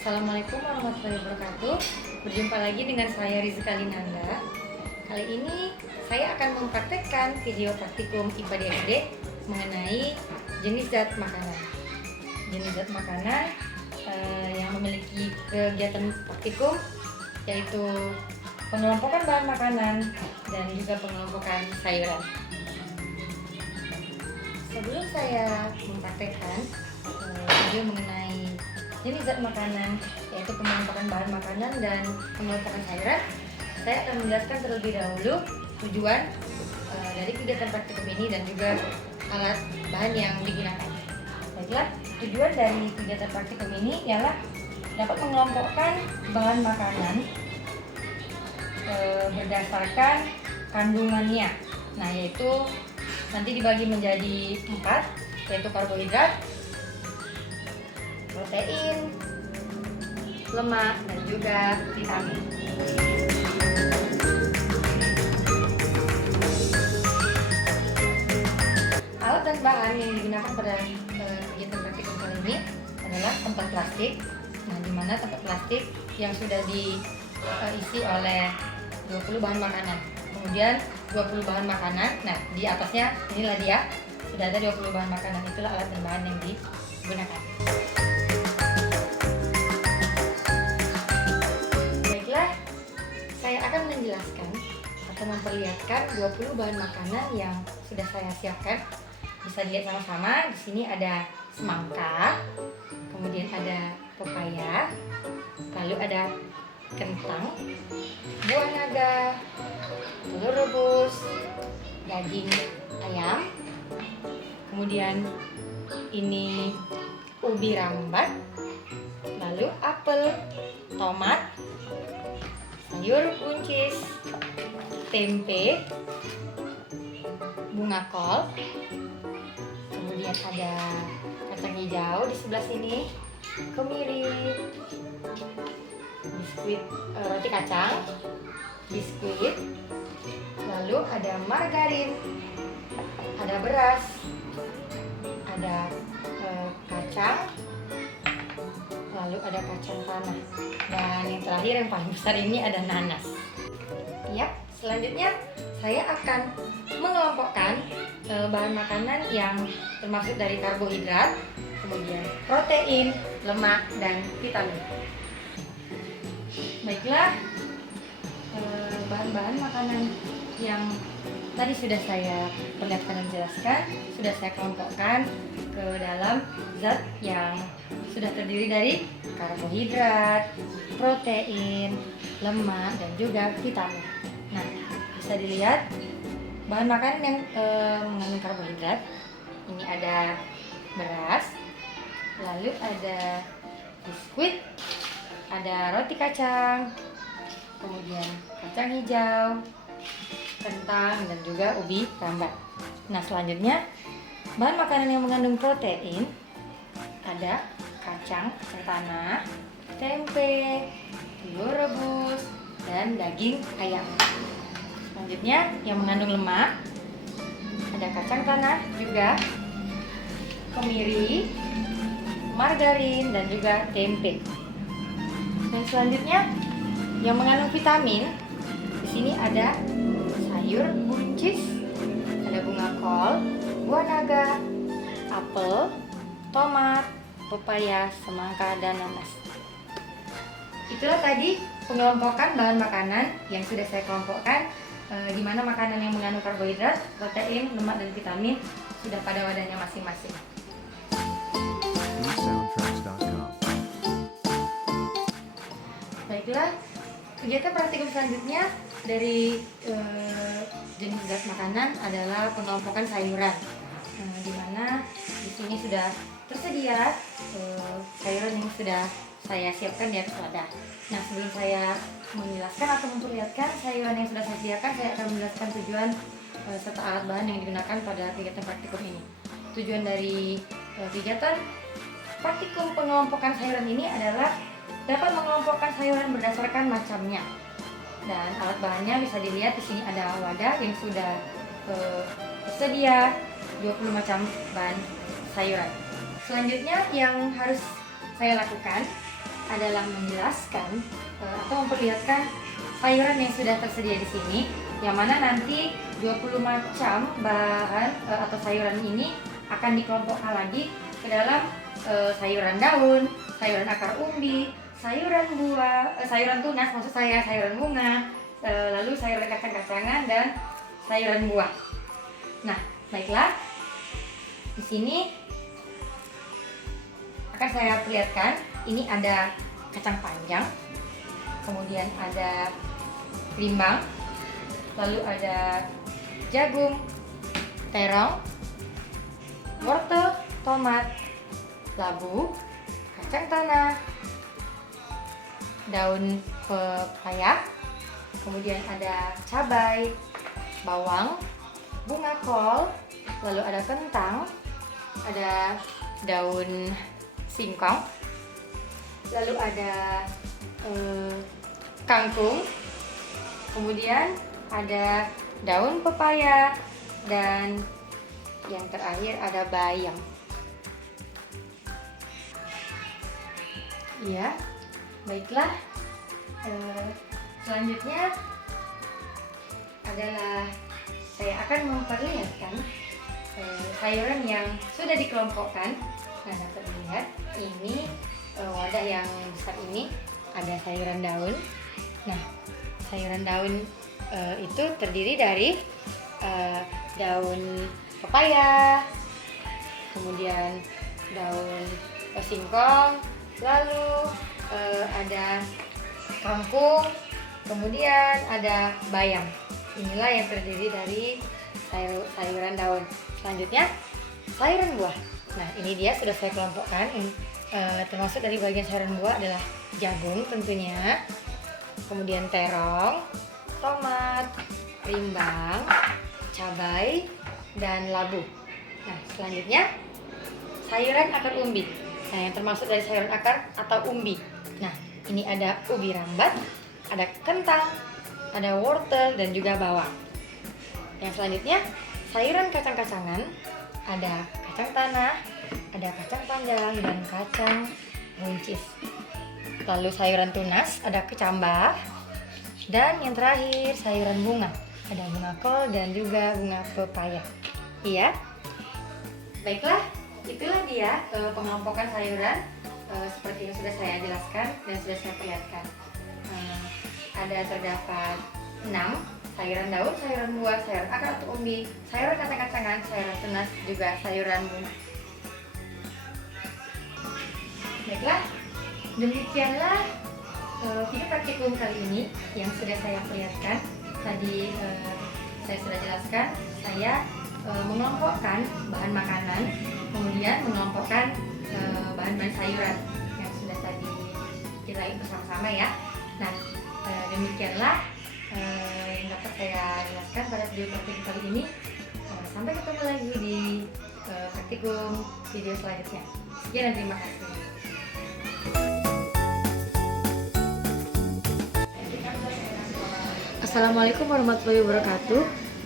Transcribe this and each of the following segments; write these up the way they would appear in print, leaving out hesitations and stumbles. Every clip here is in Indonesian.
Assalamualaikum warahmatullahi wabarakatuh. Berjumpa lagi dengan saya Rizka Linanda. Kali ini saya akan mempraktekkan video praktikum IPA di SD mengenai jenis zat makanan. Jenis zat makanan yang memiliki kegiatan praktikum yaitu pengelompokan bahan makanan dan juga pengelompokan sayuran. Sebelum saya mempraktekkan video mengenai jenis zat makanan, yaitu pengelompokan bahan makanan dan pengelompokan sayuran, saya akan menjelaskan terlebih dahulu tujuan dari kegiatan praktikum ini dan juga alat bahan yang digunakan. Baiklah, tujuan dari kegiatan praktikum ini ialah dapat mengelompokkan bahan makanan berdasarkan kandungannya. Nah, yaitu nanti dibagi menjadi 4, yaitu karbohidrat, protein, lemak, dan juga vitamin. Alat dan bahan yang digunakan pada kegiatan praktikum kali ini adalah tempat plastik. Nah, di mana tempat plastik yang sudah diisi oleh 20 bahan makanan. Kemudian 20 bahan makanan. Nah, di atasnya inilah dia, sudah ada 20 bahan makanan. Itulah alat dan bahan yang digunakan. Saya akan menjelaskan atau memperlihatkan 20 bahan makanan yang sudah saya siapkan. Bisa dilihat sama-sama. Di sini ada semangka, kemudian ada pepaya, lalu ada kentang, buah naga, telur rebus, daging ayam, kemudian ini ubi rambat, lalu apel, tomat, sayur buncis, tempe, bunga kol, kemudian ada kacang hijau di sebelah sini, kemiri, biskuit roti kacang, biskuit, lalu ada margarin, ada beras, ada kacang, lalu ada kacang tanah, dan yang terakhir yang paling besar ini ada nanas. Ya, selanjutnya saya akan mengelompokkan bahan makanan yang termasuk dari karbohidrat, kemudian protein, lemak, dan vitamin. Baiklah, bahan-bahan makanan yang tadi sudah saya perlihatkan dan jelaskan, sudah saya kelompokkan ke dalam zat yang sudah terdiri dari karbohidrat, protein, lemak, dan juga vitamin. Nah, bisa dilihat bahan makanan yang mengandung karbohidrat. Ini ada beras, lalu ada biskuit, ada roti kacang, kemudian kacang hijau, kentang, dan juga ubi rambat. Nah, selanjutnya bahan makanan yang mengandung protein ada kacang tanah, tempe, telur rebus, dan daging ayam. Selanjutnya yang mengandung lemak ada kacang tanah juga, kemiri, margarin, dan juga tempe. Dan selanjutnya yang mengandung vitamin, di sini ada sayur buncis, ada bunga kol, buah naga, apel, tomat, pepaya, semangka, dan nanas. Itulah tadi pengelompokan bahan makanan yang sudah saya kelompokkan, di mana makanan yang mengandung karbohidrat, protein, lemak, dan vitamin sudah pada wadahnya masing-masing. Baiklah, kegiatan praktikum selanjutnya dari jenis zat makanan adalah pengelompokan sayuran, di mana di sini sudah tersedia sayuran yang sudah saya siapkan di atas wadah. Nah, sebelum saya menjelaskan atau memperlihatkan sayuran yang sudah saya sediakan, saya akan menjelaskan tujuan serta alat bahan yang digunakan pada kegiatan praktikum ini. Tujuan dari kegiatan praktikum pengelompokan sayuran ini adalah dapat mengelompokkan sayuran berdasarkan macamnya. Dan alat bahannya bisa dilihat di sini ada wadah yang sudah tersedia 20 macam bahan sayuran. Selanjutnya yang harus saya lakukan adalah menjelaskan atau memperlihatkan sayuran yang sudah tersedia di sini, yang mana nanti 20 macam bahan atau sayuran ini akan dikelompokkan lagi ke dalam sayuran daun, sayuran akar umbi, sayuran buah, sayuran tunas maksud saya, sayuran bunga, lalu sayuran kacang-kacangan dan sayuran buah. Nah, baiklah. Di sini akan saya perlihatkan, ini ada kacang panjang, kemudian ada berimbang, lalu ada jagung, terong, wortel, tomat, labu, kacang tanah, daun pepaya, kemudian ada cabai, bawang, bunga kol, lalu ada kentang, ada daun singkong, lalu ada kangkung, kemudian ada daun pepaya, dan yang terakhir ada bayam. Ya, baiklah. Selanjutnya adalah saya akan memperlihatkan sayuran yang sudah dikelompokkan. Nah, dapat dilihat ini wadah yang besar ini ada sayuran daun. Nah, sayuran daun itu terdiri dari daun pepaya, kemudian daun singkong, lalu ada kangkung, kemudian ada bayam. Inilah yang terdiri dari sayuran daun. Selanjutnya sayuran buah. Nah, ini dia sudah saya kelompokkan. Termasuk dari bagian sayuran buah adalah jagung tentunya, kemudian terong, tomat, rimbang, cabai, dan labu. Nah, selanjutnya sayuran akar umbi. Nah, yang termasuk dari sayuran akar atau umbi. Nah, ini ada ubi rambat, ada kentang, ada wortel, dan juga bawang. Yang selanjutnya sayuran kacang-kacangan, ada kacang tanah, ada kacang panjang, dan kacang buncis. Lalu sayuran tunas, ada kecambah, dan yang terakhir sayuran bunga, ada bunga kol dan juga bunga pepaya. Iya, baiklah, itulah dia pengelompokan sayuran seperti yang sudah saya jelaskan dan sudah saya perlihatkan. Ada terdapat 6 sayuran daun, sayuran buah, sayuran akar atau umbi, sayuran kacang-kacangan, sayuran tunas, juga sayuran bunga. Baiklah, demikianlah video praktikum kali ini yang sudah saya perlihatkan. Tadi saya sudah jelaskan, saya mengelompokkan bahan makanan, kemudian mengelompokkan bahan-bahan sayuran yang sudah tadi kita lihat bersama-sama ya. Nah, demikianlah yang dapat saya jelaskan pada video praktikum kali ini. Sampai ketemu lagi di praktikum video selanjutnya. Sekian dan terima kasih. Assalamualaikum warahmatullahi wabarakatuh.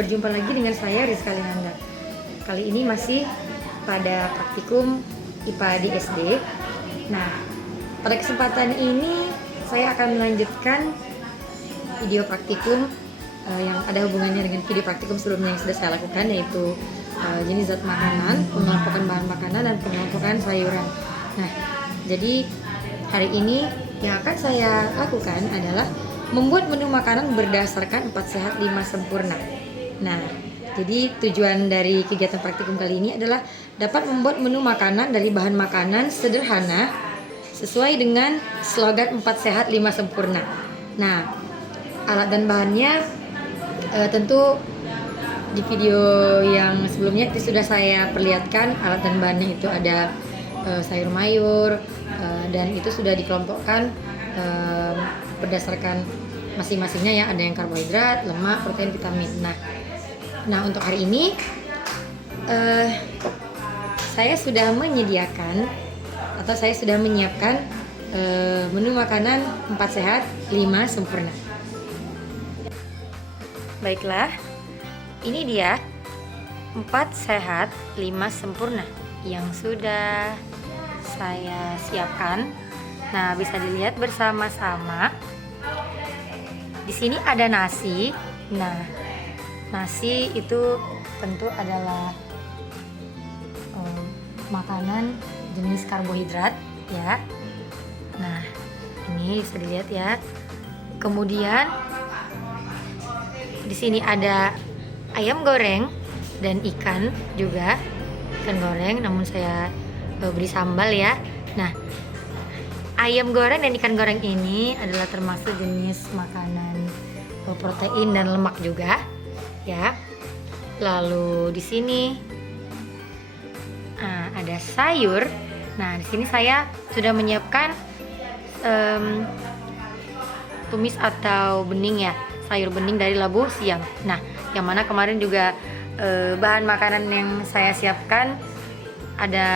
Berjumpa lagi dengan saya Rizka Linanda. Kali ini masih pada praktikum IPA di SD. Nah, pada kesempatan ini saya akan melanjutkan video praktikum yang ada hubungannya dengan video praktikum sebelumnya yang sudah saya lakukan, yaitu jenis zat makanan, pengelompokan bahan makanan, dan pengelompokan sayuran. Nah, jadi hari ini yang akan saya lakukan adalah membuat menu makanan berdasarkan 4 sehat 5 sempurna. Nah, jadi tujuan dari kegiatan praktikum kali ini adalah dapat membuat menu makanan dari bahan makanan sederhana sesuai dengan slogan 4 sehat 5 sempurna. Nah, alat dan bahannya tentu di video yang sebelumnya itu sudah saya perlihatkan. Alat dan bahannya itu ada sayur mayur, dan itu sudah dikelompokkan berdasarkan masing-masingnya ya, ada yang karbohidrat, lemak, protein, vitamin. Nah untuk hari ini saya sudah menyediakan atau saya sudah menyiapkan menu makanan 4 sehat 5 sempurna. Baiklah, ini dia 4 sehat 5 sempurna yang sudah saya siapkan Nah, bisa dilihat bersama-sama. Di sini ada nasi. Nah, nasi itu tentu adalah makanan jenis karbohidrat ya. Nah, ini bisa dilihat ya. Kemudian di sini ada ayam goreng dan ikan juga, ikan goreng namun saya beri sambal ya. Nah, ayam goreng dan ikan goreng ini adalah termasuk jenis makanan protein dan lemak juga ya. Lalu di sini ada sayur. Nah, di sini saya sudah menyiapkan tumis atau bening ya, sayur bening dari labu siam. Nah, yang mana kemarin juga bahan makanan yang saya siapkan ada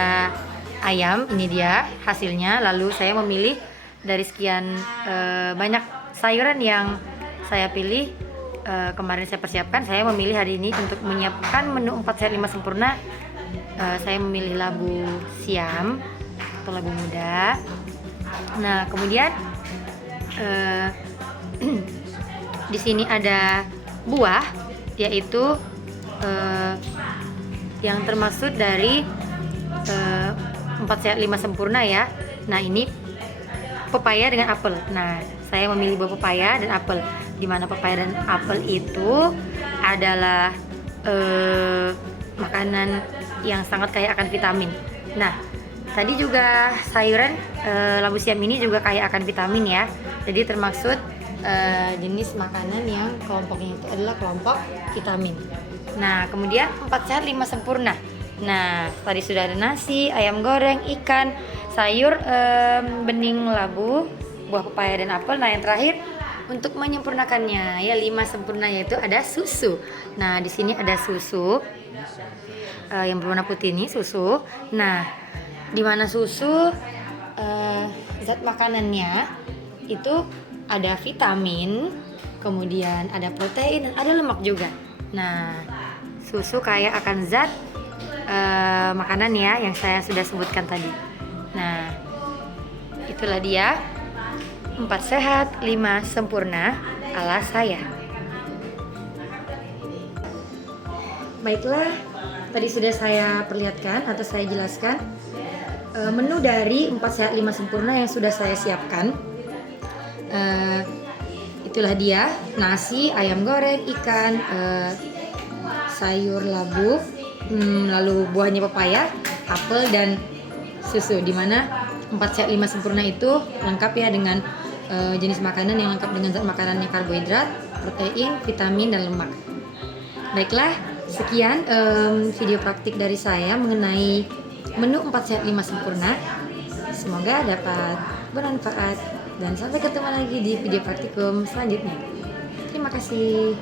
ayam, ini dia hasilnya. Lalu saya memilih dari sekian banyak sayuran yang saya pilih, kemarin saya persiapkan, saya memilih hari ini untuk menyiapkan menu 4 sehat 5 sempurna. Saya memilih labu siam atau labu muda. Nah, kemudian di sini ada buah, yaitu yang termasuk dari 4 sehat 5 sempurna ya. Nah, ini pepaya dengan apel. Nah, saya memilih buah pepaya dan apel, di mana pepaya dan apel itu adalah makanan yang sangat kaya akan vitamin. Nah, tadi juga sayuran labu siam ini juga kaya akan vitamin ya. Jadi termaksud jenis makanan yang kelompoknya itu adalah kelompok vitamin. Nah, kemudian 4 sehat 5 sempurna. Nah, tadi sudah ada nasi, ayam goreng, ikan, sayur bening labu, buah pepaya dan apel. Nah, yang terakhir untuk menyempurnakannya ya 5 sempurna, yaitu ada susu. Nah, di sini ada susu yang berwarna putih ini susu. Nah, di mana susu zat makanannya itu ada vitamin, kemudian ada protein dan ada lemak juga. Nah, susu kaya akan zat makanan ya yang saya sudah sebutkan tadi. Nah, itulah dia 4 sehat 5 sempurna ala saya. Baiklah, tadi sudah saya perlihatkan atau saya jelaskan menu dari 4 sehat 5 sempurna yang sudah saya siapkan. Itulah dia, nasi, ayam goreng, ikan, sayur labu, lalu buahnya pepaya, apel dan susu. Dimana 4 sehat 5 sempurna itu lengkap ya dengan jenis makanan yang lengkap dengan zat makanannya karbohidrat, protein, vitamin dan lemak. Baiklah, sekian video praktik dari saya mengenai menu 4 sehat 5 sempurna. Semoga dapat bermanfaat dan sampai ketemu lagi di video praktikum selanjutnya. Terima kasih.